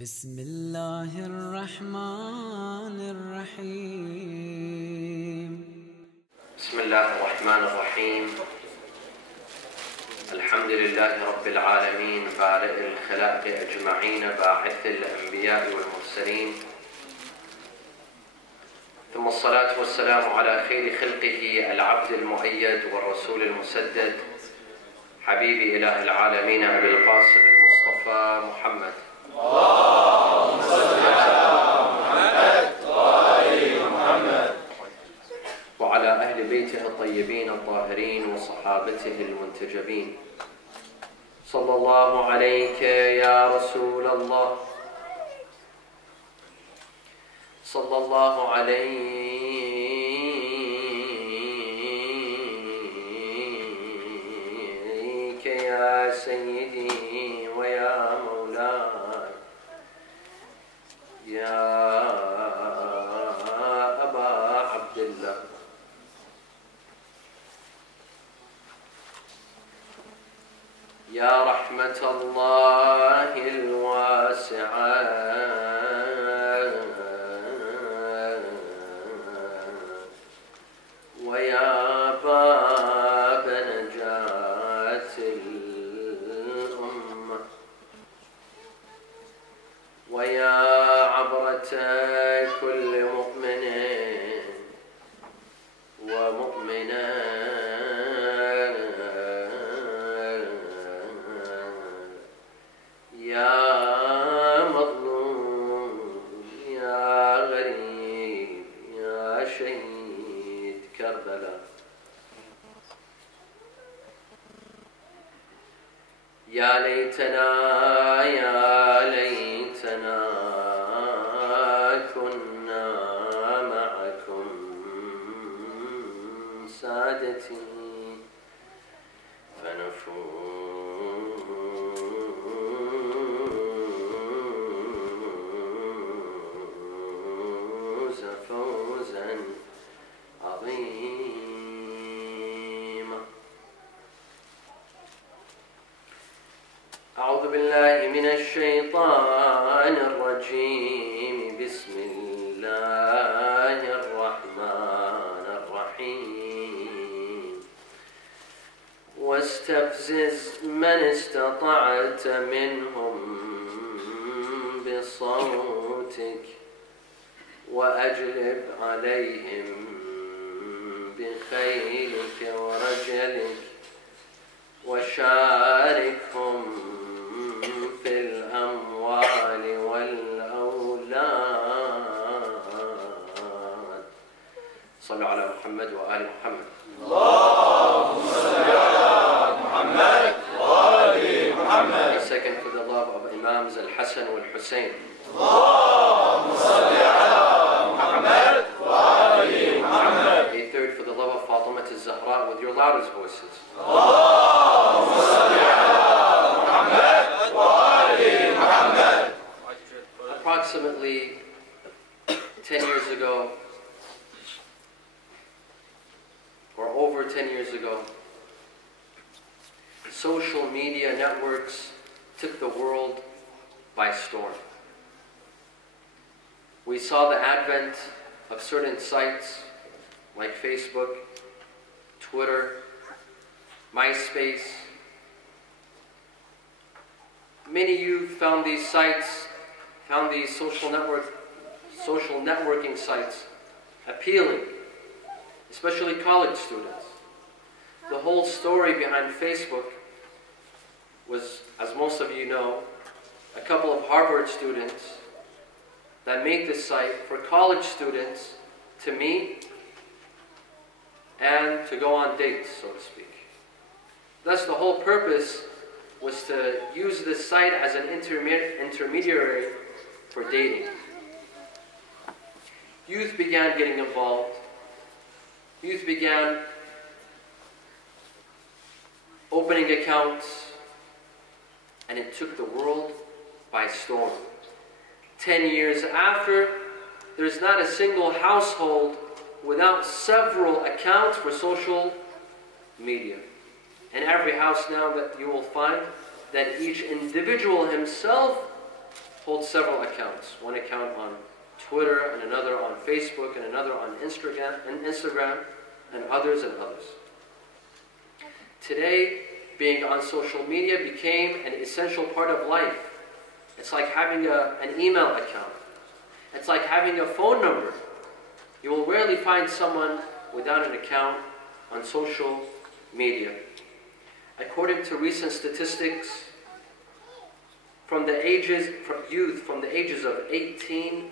بسم الله الرحمن الرحيم. بسم الله الرحمن الرحيم. الحمد لله رب العالمين بارئ الخلائق أجمعين باعث الأنبياء والمرسلين، ثم الصلاة والسلام على خير خلقه العبد المؤيد والرسول المسدد، حبيب إله العالمين أبي القاسم المصطفى محمد. اللهم صل على محمد وآل محمد. وعلى أهل بيته الطيبين الطاهرين وصحابته المنتجبين. صلى الله عليك يا رسول الله، صلى الله عليك يا سيدي ويا مولاي يا أبا عبد الله. يا رحمة الله الواسعة ويا باب نجاة الأمة ويا عبرة كل مؤمن ومؤمنة يا مظلوم يا غريب يا شهيد كربلاء، يا ليتنا يا ليتنا كنا معكم سادتي فنفوز فوزا عظيما. أعوذ بالله من الشيطان الرجيم. بسم الله الرحمن الرحيم. واستفزز من استطعت منهم بصوتك وأجلب عليهم بخيلك ورجلك وشاركهم في الأموال والأولاد. صلوا على محمد وآل محمد. اللهم صل على محمد وآل محمد. A second for the love of Imams Al-Hassan wal-Hussein. اللهم صل على محمد وآل محمد. A third for the love of Fatimiyya al-Zahra with your loudest voices. اللهم صل على محمد وآل محمد. Approximately 10 years ago, or over 10 years ago, social media networks took the world by storm. We saw the advent of certain sites like Facebook, Twitter, MySpace. Many youth found these sites, found these social networking sites appealing, especially college students. The whole story behind Facebook was, as most of you know, a couple of Harvard students that made this site for college students to meet and to go on dates, so to speak. Thus, the whole purpose was to use this site as an intermediary for dating. Youth began getting involved. Youth began opening accounts, and it took the world by storm. 10 years after, there's not a single household without several accounts for social media. In every house now that you will find that each individual himself holds several accounts. One account on Twitter, and another on Facebook, and another on Instagram, and others and others. Today, being on social media became an essential part of life. It's like having an email account. It's like having a phone number. You will rarely find someone without an account on social media. According to recent statistics, youth from the ages of 18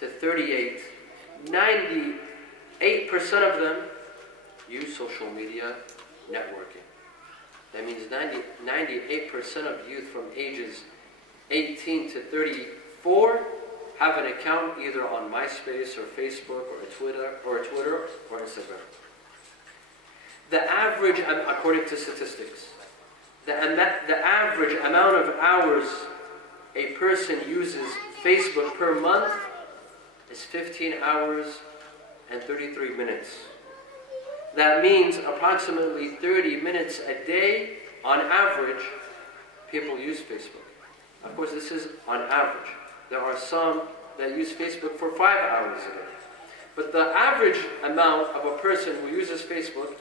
to 38, 98% of them use social media networking. That means 98% of youth from ages 18 to 34 have an account either on MySpace or Facebook or Twitter or Instagram. The average, according to statistics, the average amount of hours a person uses Facebook per month is 15 hours and 33 minutes. That means approximately 30 minutes a day on average people use Facebook. Of course, this is on average. There are some that use Facebook for 5 hours a day. But the average amount of a person who uses Facebook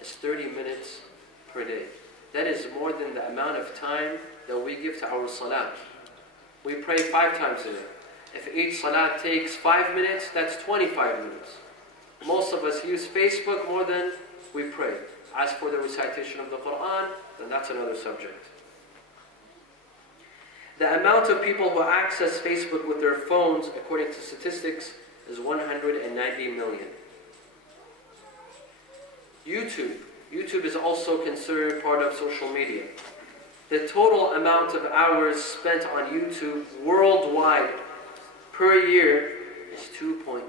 is 30 minutes per day. That is more than the amount of time that we give to our salat. We pray 5 times a day. If each salat takes 5 minutes, that's 25 minutes. Most of us use Facebook more than we pray. As for the recitation of the Quran, then that's another subject. The amount of people who access Facebook with their phones, according to statistics, is 190 million. YouTube is also considered part of social media. The total amount of hours spent on YouTube worldwide per year is 2.9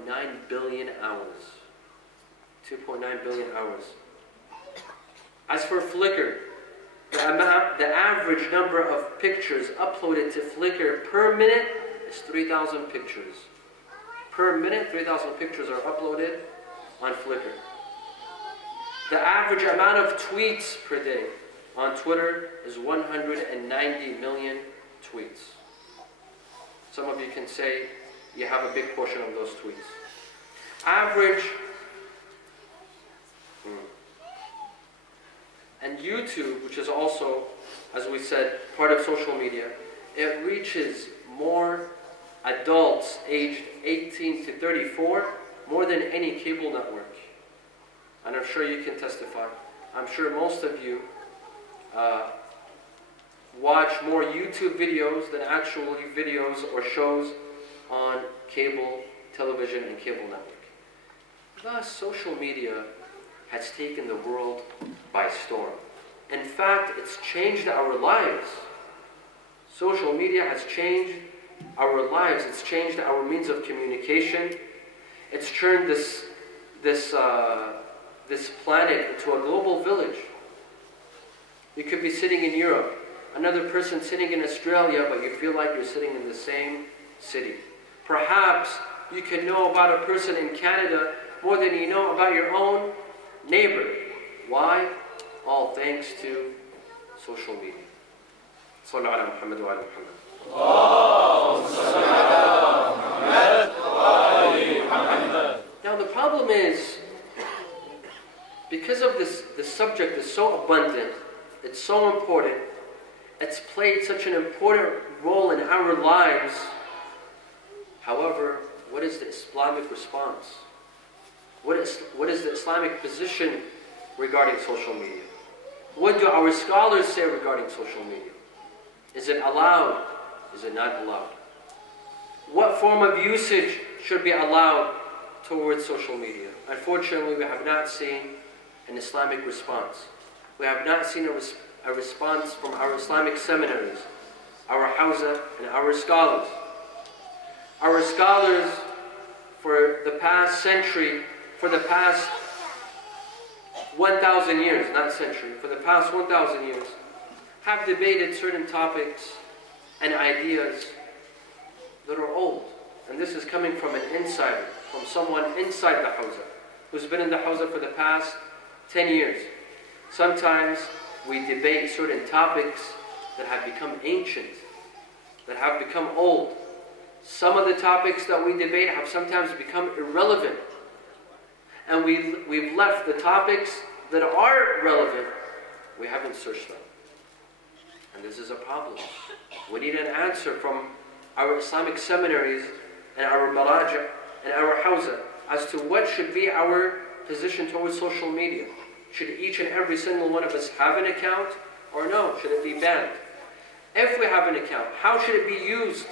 billion hours. 2.9 billion hours. As for Flickr, the average number of pictures uploaded to Flickr per minute is 3,000 pictures. Per minute, 3,000 pictures are uploaded on Flickr. The average amount of tweets per day on Twitter is 190 million tweets. Some of you can say you have a big portion of those tweets. And YouTube, which is also, as we said, part of social media, it reaches more adults aged 18 to 34 more than any cable network. And I'm sure you can testify. I'm sure most of you watch more YouTube videos than actually videos or shows on cable television and cable network. Thus, social media has taken the world by storm. In fact, it's changed our lives. Social media has changed our lives. It's changed our means of communication. It's turned this planet into a global village. You could be sitting in Europe, another person sitting in Australia, but you feel like you're sitting in the same city. Perhaps you can know about a person in Canada more than you know about your own neighbor. Why? All thanks to social media. Sallu ala Muhammad wa ala Muhammad. Now the problem is, because of this subject is so abundant, it's so important, it's played such an important role in our lives. However, what is the Islamic response? What is the Islamic position regarding social media? What do our scholars say regarding social media? Is it allowed? Is it not allowed? What form of usage should be allowed towards social media? Unfortunately, we have not seen an Islamic response. We have not seen a response from our Islamic seminaries, our Hawza, and our scholars. Our scholars, for the past century, for the past 1,000 years, not century, for the past 1,000 years, have debated certain topics and ideas that are old. And this is coming from an insider, from someone inside the Hawza, who's been in the Hawza for the past 10 years. Sometimes we debate certain topics that have become ancient. that have become old. Some of the topics that we debate have sometimes become irrelevant. And we've left the topics that are relevant, we haven't searched them. And this is a problem. We need an answer from our Islamic seminaries and our maraja and our hawza as to what should be our position towards social media. Should each and every single one of us have an account or no? Should it be banned? If we have an account, how should it be used?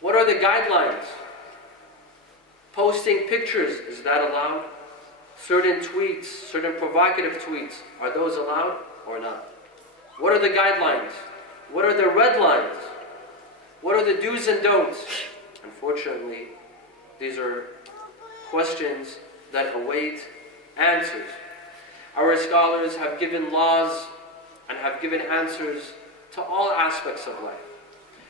What are the guidelines? Posting pictures, is that allowed? Certain tweets, certain provocative tweets, are those allowed or not? What are the guidelines? What are the red lines? What are the do's and don'ts? Unfortunately, these are questions that await answers. Our scholars have given laws and have given answers to all aspects of life.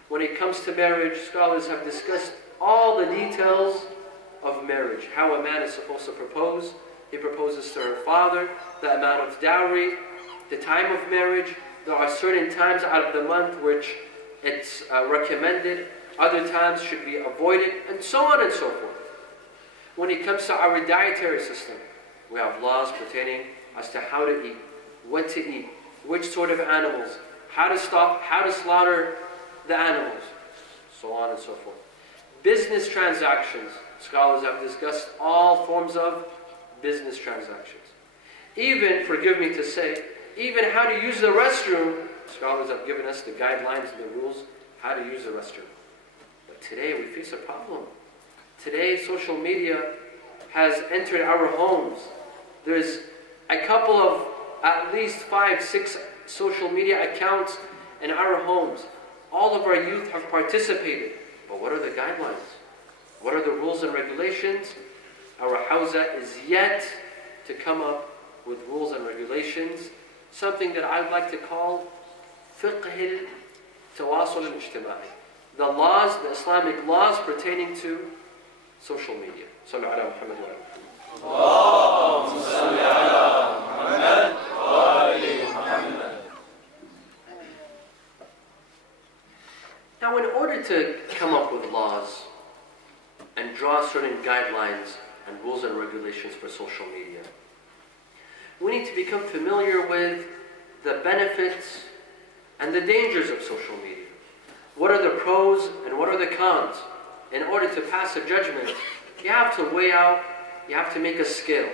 When it comes to marriage, scholars have discussed all the details of marriage. How a man is supposed to propose. He proposes to her father, the amount of dowry, the time of marriage. There are certain times out of the month which it's recommended. Other times should be avoided, and so on and so forth. When it comes to our dietary system, we have laws pertaining as to how to eat, what to eat, which sort of animals, how to stop, how to slaughter the animals, so on and so forth. Business transactions, scholars have discussed all forms of business transactions. Even, forgive me to say, even how to use the restroom, scholars have given us the guidelines and the rules how to use the restroom. But today we face a problem. Today social media has entered our homes. There's a couple of at least 5, 6 social media accounts in our homes. All of our youth have participated. But what are the guidelines? What are the rules and regulations? Our hawza is yet to come up with rules and regulations, something that I would like to call fiqh al-tawasul al-ijtima'i. The laws, the Islamic laws pertaining to social media. Sallu ala Muhammad wa Allahumma salli ala Muhammad wa ali Muhammad. Now, in order to come up with laws and draw certain guidelines and rules and regulations for social media, we need to become familiar with the benefits and the dangers of social media. What are the pros and what are the cons? In order to pass a judgment, you have to weigh out, you have to make a scale.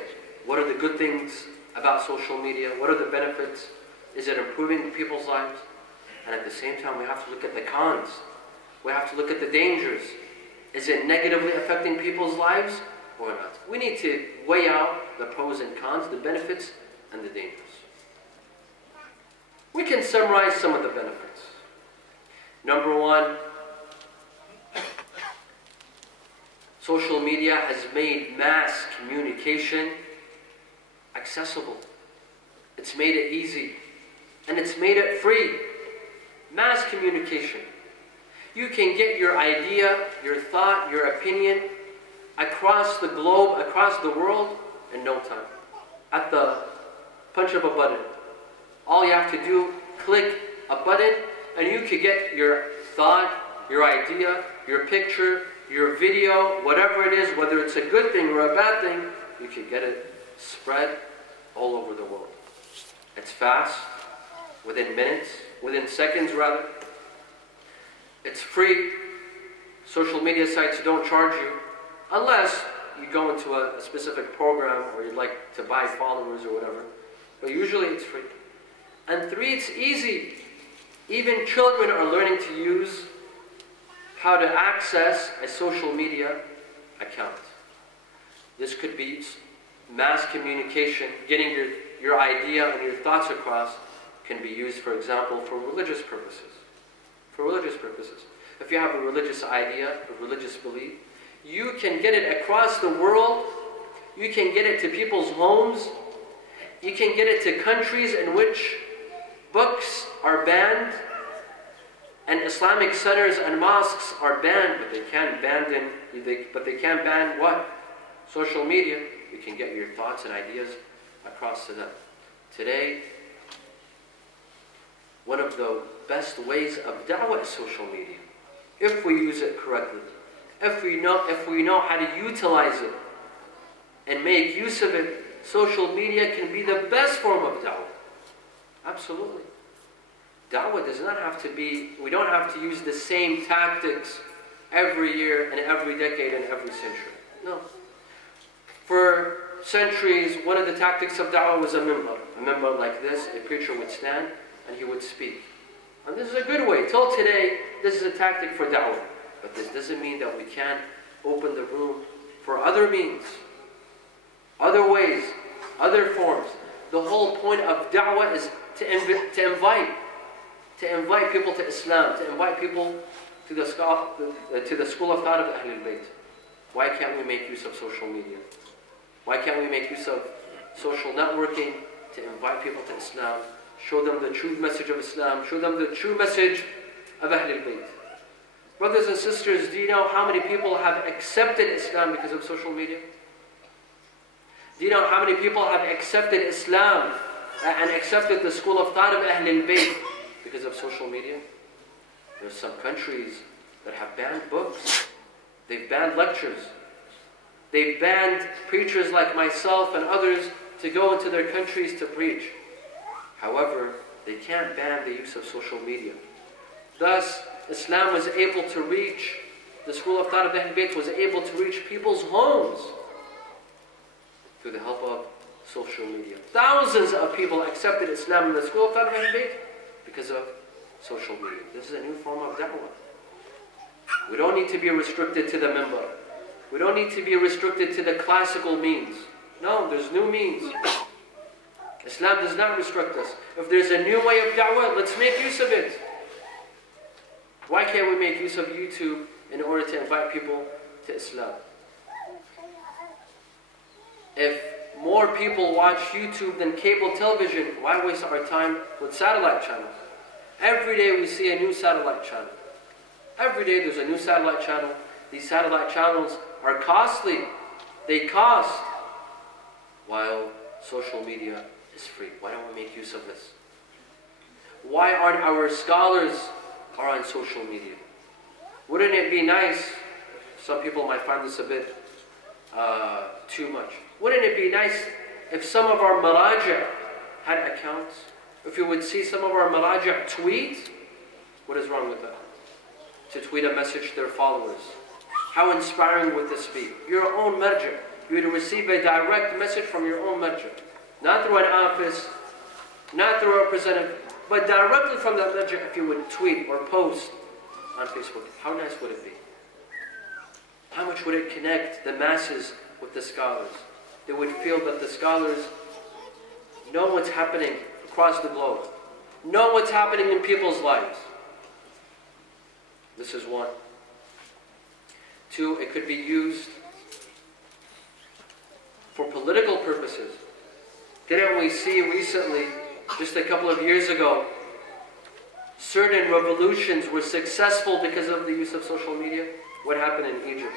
What are the good things about social media? What are the benefits? Is it improving people's lives? And at the same time, we have to look at the cons. We have to look at the dangers. Is it negatively affecting people's lives or not? We need to weigh out the pros and cons, the benefits and the dangers. We can summarize some of the benefits. Number one, social media has made mass communication accessible. It's made it easy. And it's made it free. Mass communication. You can get your idea, your thought, your opinion across the globe, across the world in no time. At the punch of a button. All you have to do, click a button, and you can get your thought, your idea, your picture, your video, whatever it is, whether it's a good thing or a bad thing, you can get it spread all over the world. It's fast, within minutes, within seconds rather. It's free. Social media sites don't charge you, unless you go into a specific program or you'd like to buy followers or whatever. But usually it's free. And 3, it's easy. Even children are learning to use how to access a social media account. This could be mass communication, getting your idea and your thoughts across can be used, for example, for religious purposes. For religious purposes. If you have a religious idea, a religious belief, you can get it across the world. You can get it to people's homes. You can get it to countries in which books are banned and Islamic centers and mosques are banned, but they can't ban what? Social media. You can get your thoughts and ideas across to them. Today, one of the best ways of da'wah is social media. If we use it correctly. If we know how to utilize it and make use of it, social media can be the best form of da'wah. Absolutely. Da'wah does not have to be, we don't have to use the same tactics every year and every decade and every century. No. For centuries, one of the tactics of da'wah was a minbar. A minbar like this, a preacher would stand and he would speak. And this is a good way. Till today, this is a tactic for da'wah. But this doesn't mean that we can't open the room for other means, other ways, other forms. The whole point of da'wah is to invite people to Islam, to invite people to the school of thought of Ahlalbait. Why can't we make use of social media? Why can't we make use of social networking to invite people to Islam, show them the true message of Islam, show them the true message of Ahlalbait? Brothers and sisters, do you know how many people have accepted Islam because of social media? Do you know how many people have accepted Islam and accepted the school of thought of Ahlalbait because of social media? There are some countries that have banned books. They've banned lectures. They've banned preachers like myself and others to go into their countries to preach. However, they can't ban the use of social media. Thus, Islam was able to reach, the school of thought of Ahlalbait was able to reach people's homes through the help of social media. Thousands of people accepted Islam in the school of thought of Ahlalbait because of social media. This is a new form of da'wah. We don't need to be restricted to the minbar. We don't need to be restricted to the classical means. No, there's new means. Islam does not restrict us. If there's a new way of da'wah, let's make use of it. Why can't we make use of YouTube in order to invite people to Islam? If more people watch YouTube than cable television, why waste our time with satellite channels? Every day we see a new satellite channel. Every day there's a new satellite channel. These satellite channels are costly. They cost. While social media is free. Why don't we make use of this? Why aren't our scholars on social media? Wouldn't it be nice, some people might find this a bit too much. Wouldn't it be nice if some of our maraja had accounts? If you would see some of our maraja tweet? What is wrong with that? To tweet a message to their followers. How inspiring would this be? Your own marja. You would receive a direct message from your own marja. Not through an office, not through a representative, but directly from that marja if you would tweet or post on Facebook. How nice would it be? How much would it connect the masses with the scholars? They would feel that the scholars know what's happening across the globe. Know what's happening in people's lives. This is one. Two, it could be used for political purposes. Didn't we see recently, just a couple of years ago, certain revolutions were successful because of the use of social media? What happened in Egypt?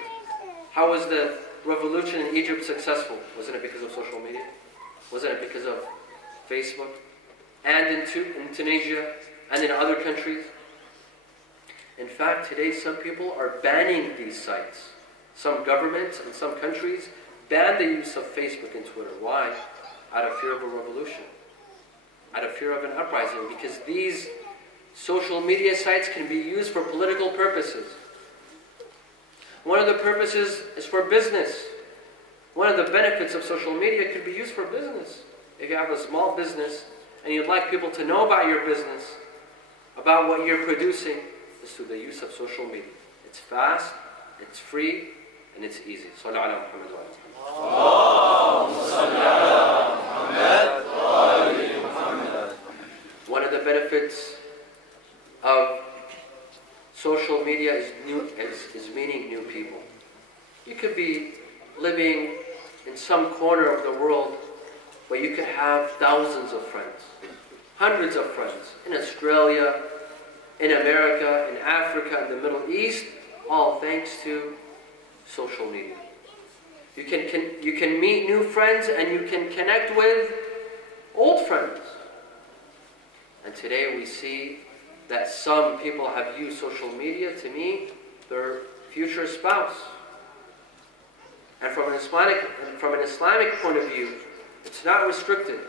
How was the revolution in Egypt successful? Wasn't it because of social media? Wasn't it because of Facebook? And in Tunisia and in other countries? In fact, today some people are banning these sites. Some governments and some countries ban the use of Facebook and Twitter. Why? Out of fear of a revolution. Out of fear of an uprising. Because these social media sites can be used for political purposes. One of the purposes is for business. One of the benefits of social media could be used for business. If you have a small business and you'd like people to know about your business, about what you're producing, is through the use of social media. It's fast, it's free, and it's easy. Sallu ala Muhammad wa ala. One of the benefits of social media is meeting new people. You could be living in some corner of the world where you could have thousands of friends, hundreds of friends, in Australia, in America, in Africa, in the Middle East, all thanks to social media. You can meet new friends and you can connect with old friends. And today we see that some people have used social media to meet their future spouse. And from an Islamic point of view, it's not restricted.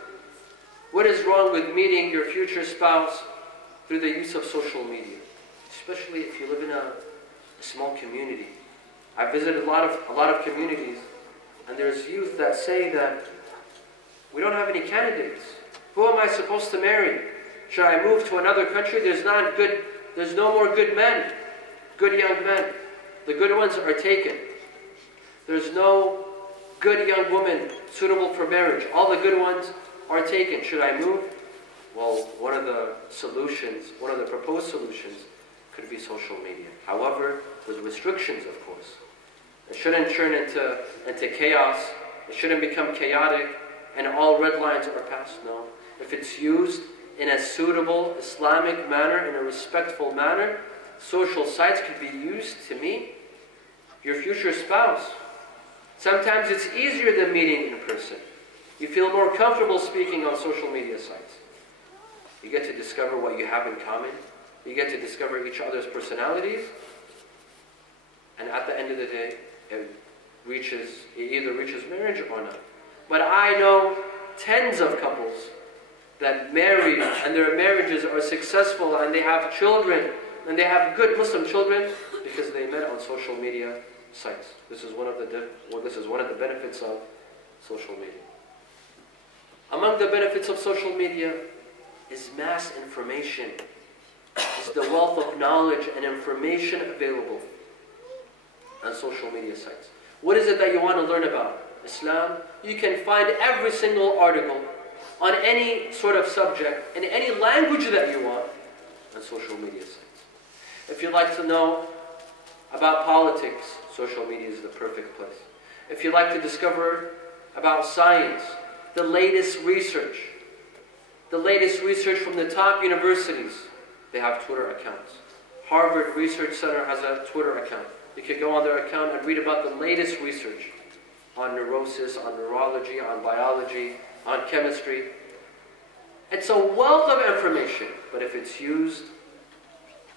What is wrong with meeting your future spouse through the use of social media? Especially if you live in a small community. I've visited a lot of communities, and there's youth that say that we don't have any candidates. Who am I supposed to marry? Should I move to another country? There's no more good men, good young men. The good ones are taken. There's no good young woman suitable for marriage. All the good ones are taken. Should I move? Well, one of the proposed solutions could be social media. However, with restrictions, of course. It shouldn't turn into chaos. It shouldn't become chaotic and all red lines are passed. No. If it's used in a suitable Islamic manner, in a respectful manner, social sites could be used to meet your future spouse. Sometimes it's easier than meeting in person. You feel more comfortable speaking on social media sites. You get to discover what you have in common. You get to discover each other's personalities. And at the end of the day, it either reaches marriage or not. But I know tens of couples that married and their marriages are successful and they have children and they have good Muslim children because they met on social media sites. This is one of the benefits of social media. Among the benefits of social media is mass information. It's the wealth of knowledge and information available on social media sites. What is it that you want to learn about? Islam? You can find every single article on any sort of subject in any language that you want on social media sites. If you'd like to know about politics, social media is the perfect place. If you'd like to discover about science, the latest research from the top universities, they have Twitter accounts. Harvard Research Center has a Twitter account. You can go on their account and read about the latest research on neurosis, on neurology, on biology, on chemistry. It's a wealth of information, but if it's used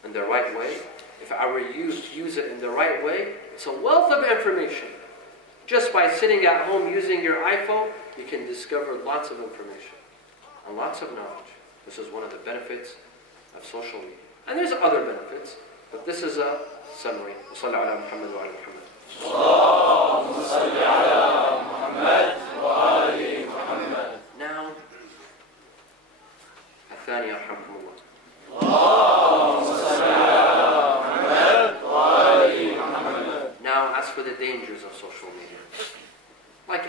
in the right way, if our youth use it in the right way, it's a wealth of information. Just by sitting at home using your iPhone, you can discover lots of information and lots of knowledge. This is one of the benefits of social media. And there's other benefits, but this is a summary. صلى على محمد وعلى محمد. اللهم صل على محمد وآل محمد. Now, الثاني يرحمكم الله. اللهم صل على محمد وآل محمد. Now, as for the dangers of social media, like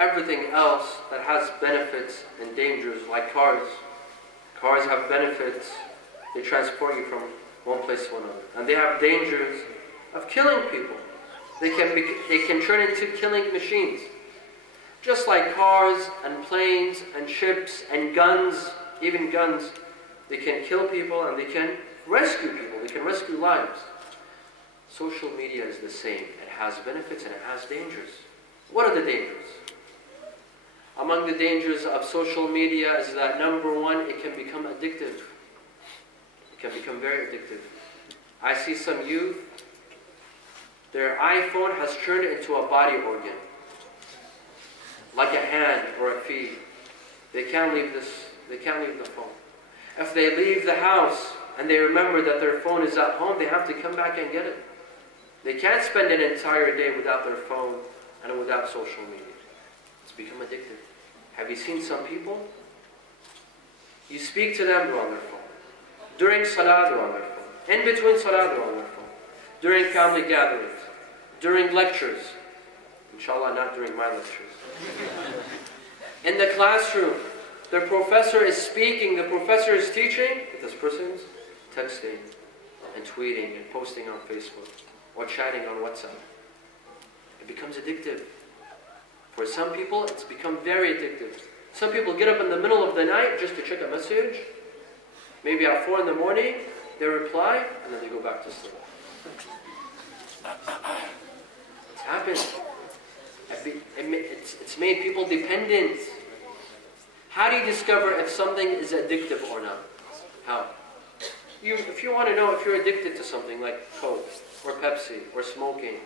everything else that has benefits and dangers, like cars have benefits. They transport you from one place to another. And they have dangers of killing people. They can turn into killing machines. Just like cars and planes and ships and guns, even guns, they can kill people and they can rescue people. They can rescue lives. Social media is the same. It has benefits and it has dangers. What are the dangers? Among the dangers of social media is that, number one, it can become addictive. It can become very addictive. I see some youth, their iPhone has turned into a body organ, like a hand or a feet. They can't leave the phone. If they leave the house and they remember that their phone is at home, they have to come back and get it. They can't spend an entire day without their phone and without social media. It's become addictive. Have you seen some people? You speak to them, they're on their phone. During salah, they're on their phone. In between salah, they're on their phone. During family gatherings. During lectures. Inshallah, not during my lectures. In the classroom, the professor is speaking, the professor is teaching, but this person's texting and tweeting and posting on Facebook or chatting on WhatsApp. It becomes addictive. For some people, it's become very addictive. Some people get up in the middle of the night just to check a message. Maybe at 4 in the morning, they reply, and then they go back to sleep. It's happened. It's made people dependent. How do you discover if something is addictive or not? How? If you want to know if you're addicted to something like Coke, or Pepsi, or smoking,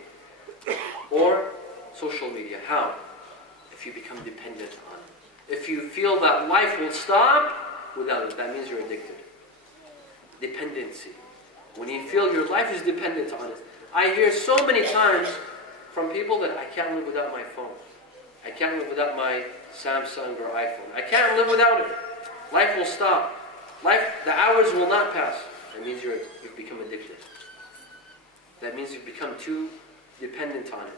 or social media, how? If you become dependent on it. If you feel that life will stop without it, that means you're addicted. Dependency. When you feel your life is dependent on it. I hear so many times from people that I can't live without my phone. I can't live without my Samsung or iPhone. I can't live without it. Life will stop. The hours will not pass. That means you've become addicted. That means you've become too dependent on it.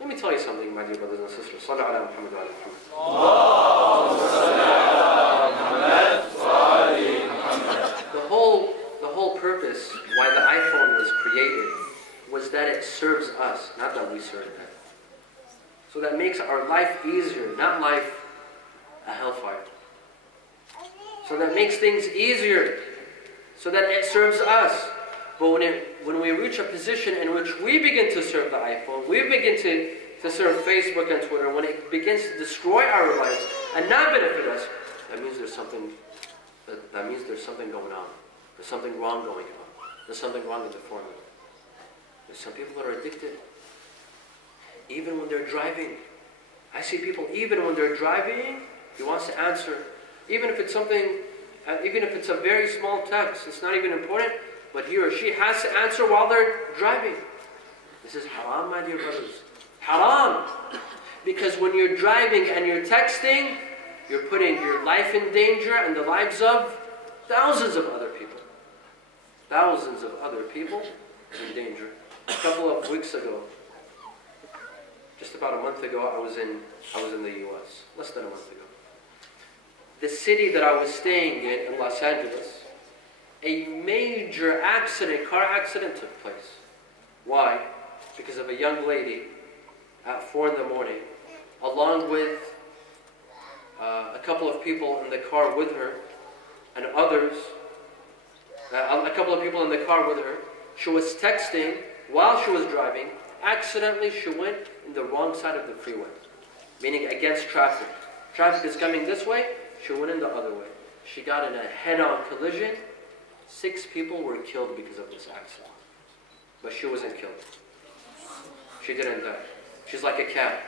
Let me tell you something, my dear brothers and sisters. Sallu ala Muhammad wa ala Muhammad. The whole purpose why the iPhone was created was that it serves us, not that we serve it. So that makes our life easier, not life a hellfire. So that makes things easier, so that it serves us. But when we reach a position in which we begin to serve the iPhone, we begin to serve Facebook and Twitter, when it begins to destroy our lives and not benefit us, that means there's something going on. There's something wrong going on. There's something wrong with the formula. There's some people that are addicted. Even when they're driving. I see people, even when they're driving, he wants to answer. Even if it's a very small text, it's not even important, but he or she has to answer while they're driving. This is haram, my dear brothers. Haram! Because when you're driving and you're texting, you're putting your life in danger and the lives of thousands of other people. Thousands of other people in danger. A couple of weeks ago, just about a month ago, I was in the U.S. Less than a month ago. The city that I was staying in Los Angeles, a major car accident took place. Why? Because of a young lady at 4 in the morning, along with a couple of people in the car with her, and others, a couple of people in the car with her. She was texting while she was driving. Accidentally, she went in the wrong side of the freeway, meaning against traffic. Traffic is coming this way, she went in the other way. She got in a head-on collision. 6 people were killed because of this accident. But she wasn't killed. She didn't die. She's like a cat.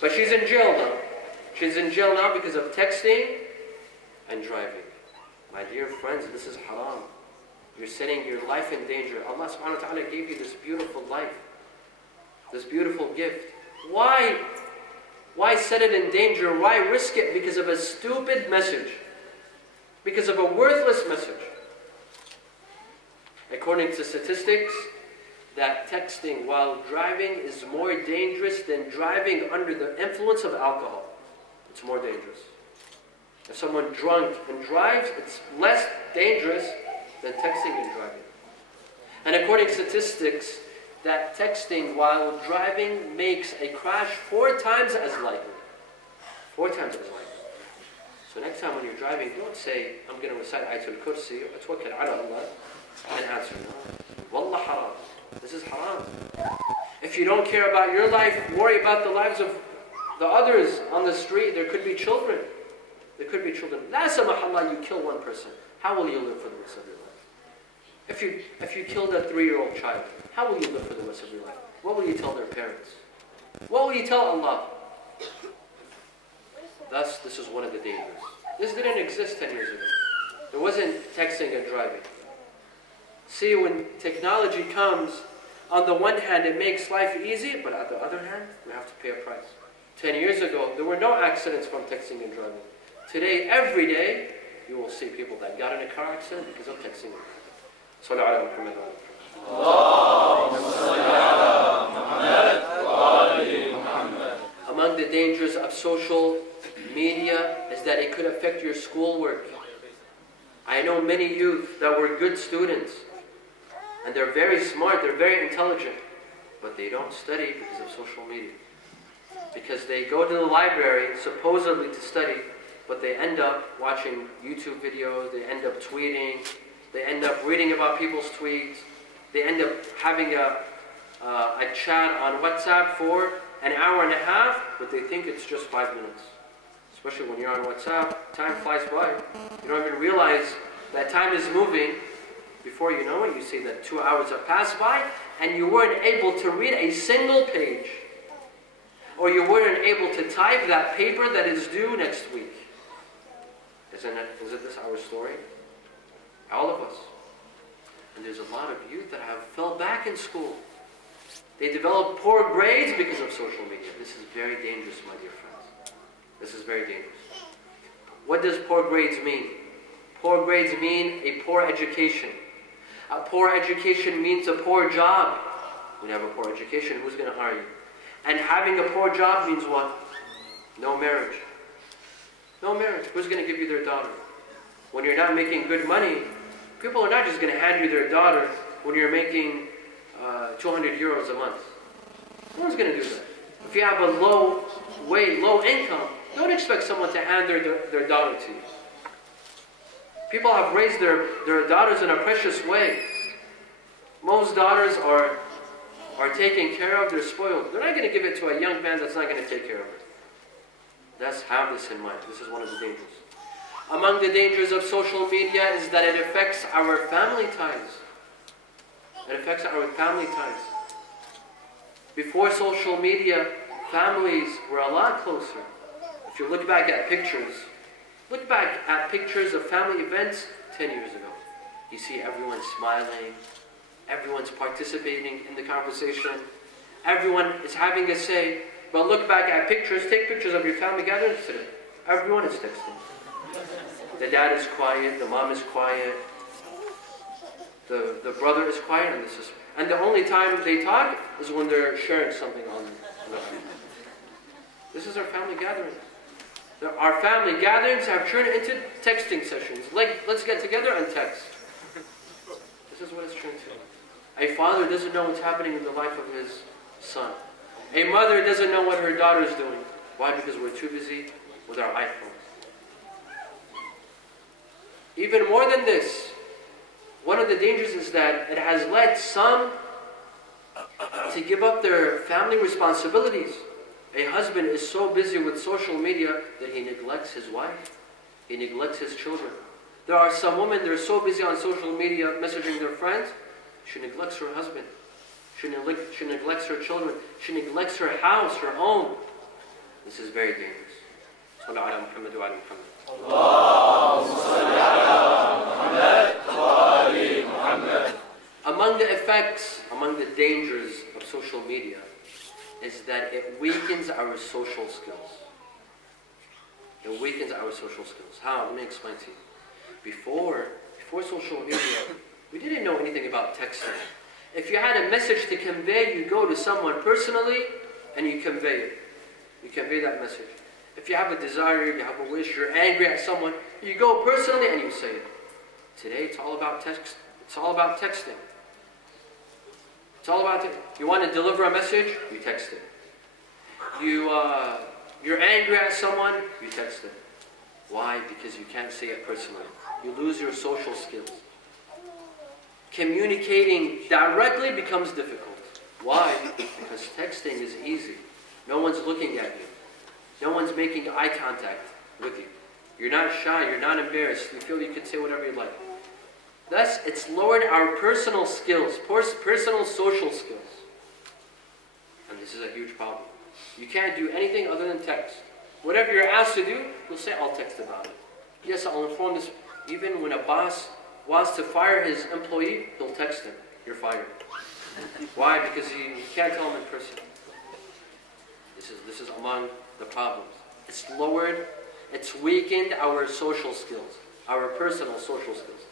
But she's in jail now. She's in jail now because of texting and driving. My dear friends, this is haram. You're setting your life in danger. Allah subhanahu wa ta'ala gave you this beautiful life, this beautiful gift. Why set it in danger? Why risk it because of a stupid message? Because of a worthless message? According to statistics, that texting while driving is more dangerous than driving under the influence of alcohol. It's more dangerous. If someone drunk and drives, it's less dangerous than texting and driving. And according to statistics, that texting while driving makes a crash 4 times as likely. 4 times as likely. So next time when you're driving, don't say, I'm going to recite Ayatul Kursi or Tawakkal ala Allah and answer no. Wallah haram. This is haram. If you don't care about your life, worry about the lives of the others on the street. There could be children. There could be children. La samahallah, you kill one person. How will you live for the rest of your life? If you killed a 3-year-old child, how will you live for the rest of your life? What will you tell their parents? What will you tell Allah? Thus, this is one of the dangers. This didn't exist 10 years ago. There wasn't texting and driving. See, when technology comes, on the one hand, it makes life easy, but on the other hand, we have to pay a price. 10 years ago, there were no accidents from texting and driving. Today, every day, you will see people that got in a car accident because of texting and driving. Sallu ala Muhammad wa ala. Among the dangers of social media is that it could affect your schoolwork. I know many youth that were good students, and they're very smart, they're very intelligent, but they don't study because of social media. Because they go to the library supposedly to study, but they end up watching YouTube videos, they end up tweeting, they end up reading about people's tweets, they end up having a chat on WhatsApp for an hour and a half, but they think it's just 5 minutes. especially when you're on WhatsApp, time flies by. You don't even realize that time is moving. Before you know it, you see that 2 hours have passed by and you weren't able to read a single page. Or you weren't able to type that paper that is due next week. Isn't this our story? All of us. And there's a lot of youth that have fell back in school. They develop poor grades because of social media. This is very dangerous, my dear friends. This is very dangerous. What does poor grades mean? Poor grades mean a poor education. A poor education means a poor job. When you have a poor education, who's going to hire you? And having a poor job means what? No marriage. No marriage. Who's going to give you their daughter? When you're not making good money, people are not just going to hand you their daughter when you're making 200 euros a month. No one's going to do that. If you have a low income, don't expect someone to hand their daughter to you. People have raised their daughters in a precious way. Most daughters are taken care of, they're spoiled. They're not going to give it to a young man that's not going to take care of it. Let's have this in mind. This is one of the dangers. Among the dangers of social media is that it affects our family ties. It affects our family ties. Before social media, families were a lot closer. If you look back at pictures of family events 10 years ago, you see everyone smiling, everyone's participating in the conversation, everyone is having a say. But look back at pictures, take pictures of your family gatherings today. Everyone is texting. The dad is quiet, the mom is quiet, the brother is quiet, and the only time they talk is when they're sharing something on the phone. This is our family gathering. Our family gatherings have turned into texting sessions. Like, let's get together and text. This is what it's turned to. A father doesn't know what's happening in the life of his son. A mother doesn't know what her daughter is doing. Why? Because we're too busy with our iPhones. Even more than this, one of the dangers is that it has led some to give up their family responsibilities. A husband is so busy with social media that he neglects his wife. He neglects his children. There are some women, they're so busy on social media messaging their friends, she neglects her husband. She neglects her children. She neglects her house, her home. This is very dangerous. Sallallahu ala Muhammad wa ala Muhammad. Allahumma salli ala Muhammad wa ali Muhammad. Among the effects, among the dangers of social media is that it weakens our social skills. It weakens our social skills. How? Let me explain to you. Before social media, we didn't know anything about texting. If you had a message to convey, you go to someone personally and you convey it. You convey that message. If you have a desire, you have a wish, you're angry at someone, you go personally and you say it. Today, it's all about text. It's all about texting. It's all about it. You want to deliver a message, you text it. You're angry at someone, you text it. Why? Because you can't say it personally. You lose your social skills. Communicating directly becomes difficult. Why? Because texting is easy. No one's looking at you. No one's making eye contact with you. You're not shy, you're not embarrassed. You feel you can say whatever you like. Thus, it's lowered our personal skills, personal social skills. And this is a huge problem. You can't do anything other than text. Whatever you're asked to do, you'll say, I'll text about it. Yes, I'll inform this. Even when a boss wants to fire his employee, he'll text him, you're fired. Why? Because he can't tell him in person. This is among the problems. It's lowered, it's weakened our social skills, our personal social skills.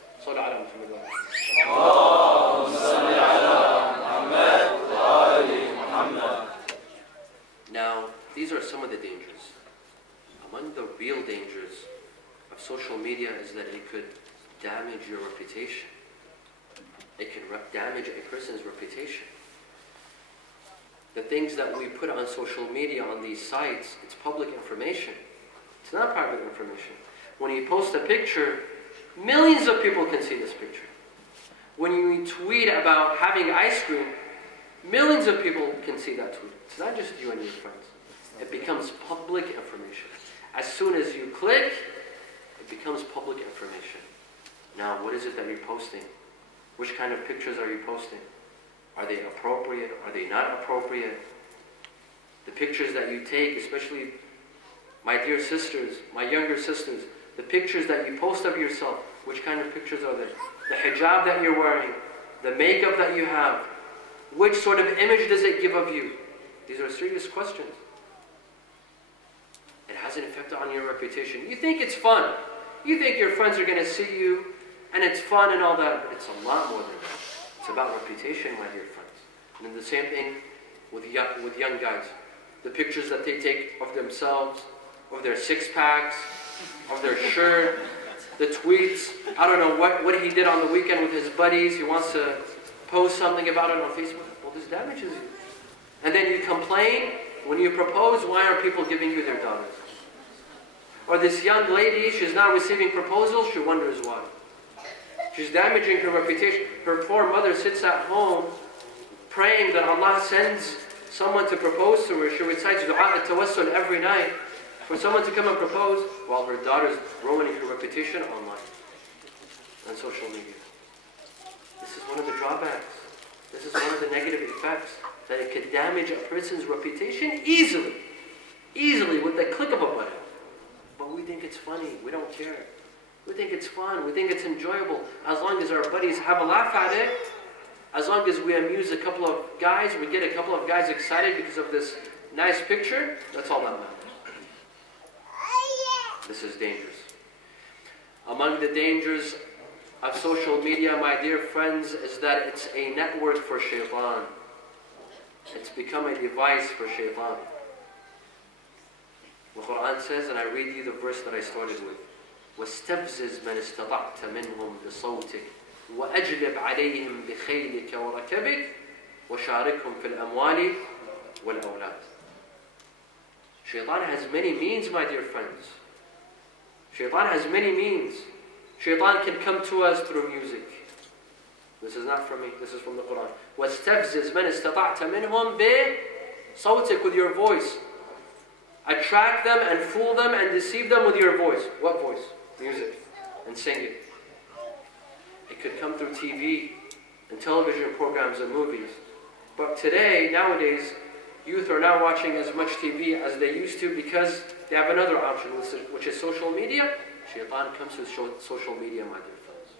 Now, these are some of the dangers. Among the real dangers of social media is that it could damage your reputation. It can damage a person's reputation. The things that we put on social media, on these sites, it's public information. It's not private information. When you post a picture, millions of people can see this picture. When you tweet about having ice cream, millions of people can see that tweet. It's not just you and your friends. It becomes public information. As soon as you click, it becomes public information. Now, what is it that you're posting? Which kind of pictures are you posting? Are they appropriate? Are they not appropriate? The pictures that you take, especially my dear sisters, my younger sisters, the pictures that you post of yourself, which kind of pictures are they? The hijab that you're wearing, the makeup that you have, which sort of image does it give of you? These are serious questions. It has an effect on your reputation. You think it's fun. You think your friends are going to see you, and it's fun and all that, but it's a lot more than that. It's about reputation, my dear friends. And then the same thing with young guys. The pictures that they take of themselves, of their six-packs, of their shirt, the tweets. I don't know what he did on the weekend with his buddies. He wants to post something about it on Facebook. Well, this damages you. And then you complain when you propose, why aren't people giving you their daughters? Or this young lady, she's not receiving proposals, she wonders why. She's damaging her reputation. Her poor mother sits at home praying that Allah sends someone to propose to her. She recites dua al-tawassul every night for someone to come and propose, while her daughter's ruining her reputation online on social media. This is one of the drawbacks. This is one of the negative effects, that it could damage a person's reputation easily. Easily, with the click of a button. But we think it's funny. We don't care. We think it's fun. We think it's enjoyable. As long as our buddies have a laugh at it, as long as we amuse a couple of guys, we get a couple of guys excited because of this nice picture, that's all that matters. This is dangerous. Among the dangers of social media, my dear friends, is that it's a network for shaitan. It's become a device for shaitan. The Quran says, and I read you the verse that I started with, وَاسْتَفْزِزْ مَنِ اسْتَطَعْتَ مِنْهُمْ بِصَوْتِكَ وَأَجْلِبْ عَلَيْهِمْ بِخَيْلِكَ وَرَكَبِكَ وَشَارِكْهُمْ فِي الْأَمْوَالِ وَالْأَوْلَادِ. Shaitan has many means, my dear friends. Shaitan has many means. Shaitan can come to us through music. This is not from me, this is from the Quran. وَاسْتَفْزِزْ مَنِ اسْتَطَعْتَ مِنْهُمْ بِصَوْتِكَ, with your voice. Attract them and fool them and deceive them with your voice. What voice? Music. And sing it. It could come through TV and television programs and movies. But today, nowadays, youth are not watching as much TV as they used to because they have another option, which is social media. Shaitan comes with social media, my dear friends.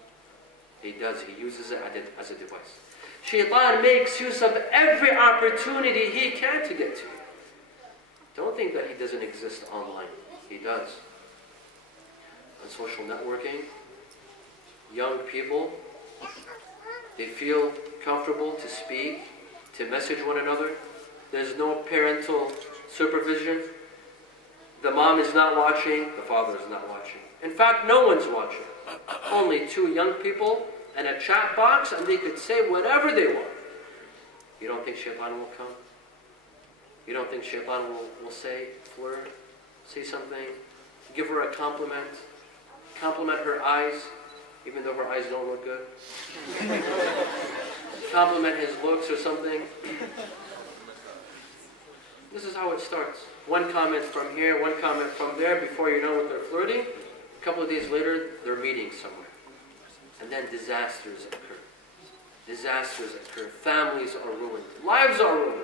He does. He uses it as a device. Shaitan makes use of every opportunity he can to get to you. Don't think that he doesn't exist online. He does. On social networking, young people, they feel comfortable to speak, to message one another. There's no parental supervision. The mom is not watching, the father is not watching. In fact, no one's watching. Only two young people and a chat box, and they could say whatever they want. You don't think shaitan will come? You don't think shaitan will say, flirt, say something, give her a compliment her eyes, even though her eyes don't look good? Compliment his looks or something. This is how it starts. One comment from here, one comment from there. Before you know what they're flirting, a couple of days later, they're meeting somewhere. And then disasters occur. Disasters occur. Families are ruined. Lives are ruined.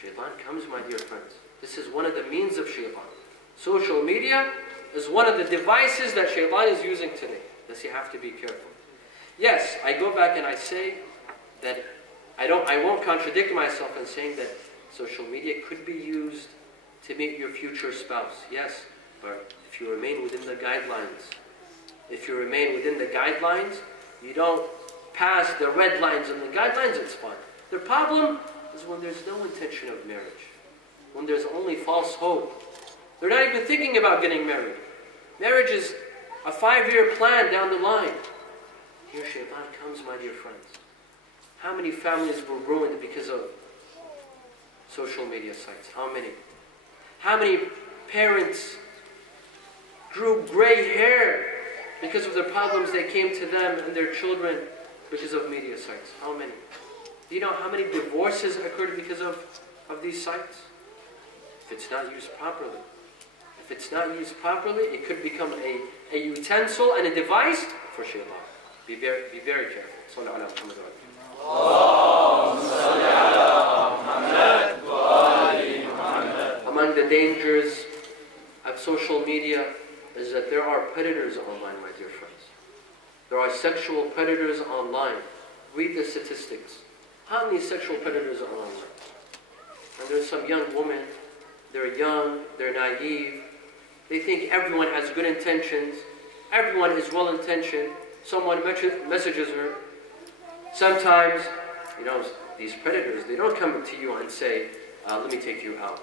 Shaitan comes, my dear friends. This is one of the means of shaitan. Social media is one of the devices that shaitan is using today. Thus you have to be careful. Yes, I go back and I say that I won't contradict myself in saying that social media could be used to meet your future spouse. Yes, but if you remain within the guidelines, you don't pass the red lines and the guidelines, it's fine. The problem is when there's no intention of marriage, when there's only false hope. They're not even thinking about getting married. Marriage is a 5-year plan down the line. Here shaitan comes, my dear friends. How many families were ruined because of social media sites? How many? How many parents grew gray hair because of the problems that came to them and their children because of media sites? How many? Do you know how many divorces occurred because of these sites? If it's not used properly, if if it's not used properly, it could become a utensil and a device for shaitan. Be very careful. Sallu ala Muhammad wa alihi. Among the dangers of social media is that there are predators online, my dear friends. There are sexual predators online. Read the statistics. How many sexual predators are online? And there's some young woman, they're young, they're naive, they think everyone has good intentions, everyone is well-intentioned, someone messages her. Sometimes, you know, these predators, they don't come to you and say, let me take you out.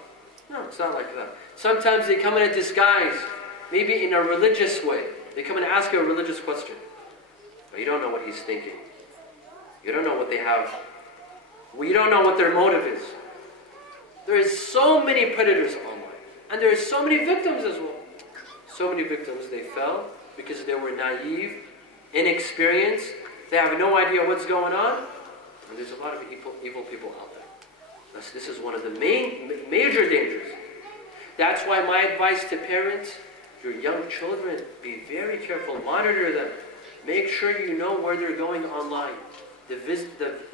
No, it's not like that. Sometimes they come in a disguise, maybe in a religious way. They come and ask you a religious question. But you don't know what he's thinking. You don't know what they have. We don't know what their motive is. There is so many predators online. And there are so many victims as well. So many victims, they fell because they were naive, inexperienced. They have no idea what's going on. And there's a lot of evil people out there. This is one of the major dangers. That's why my advice to parents, your young children, be very careful, monitor them. Make sure you know where they're going online. The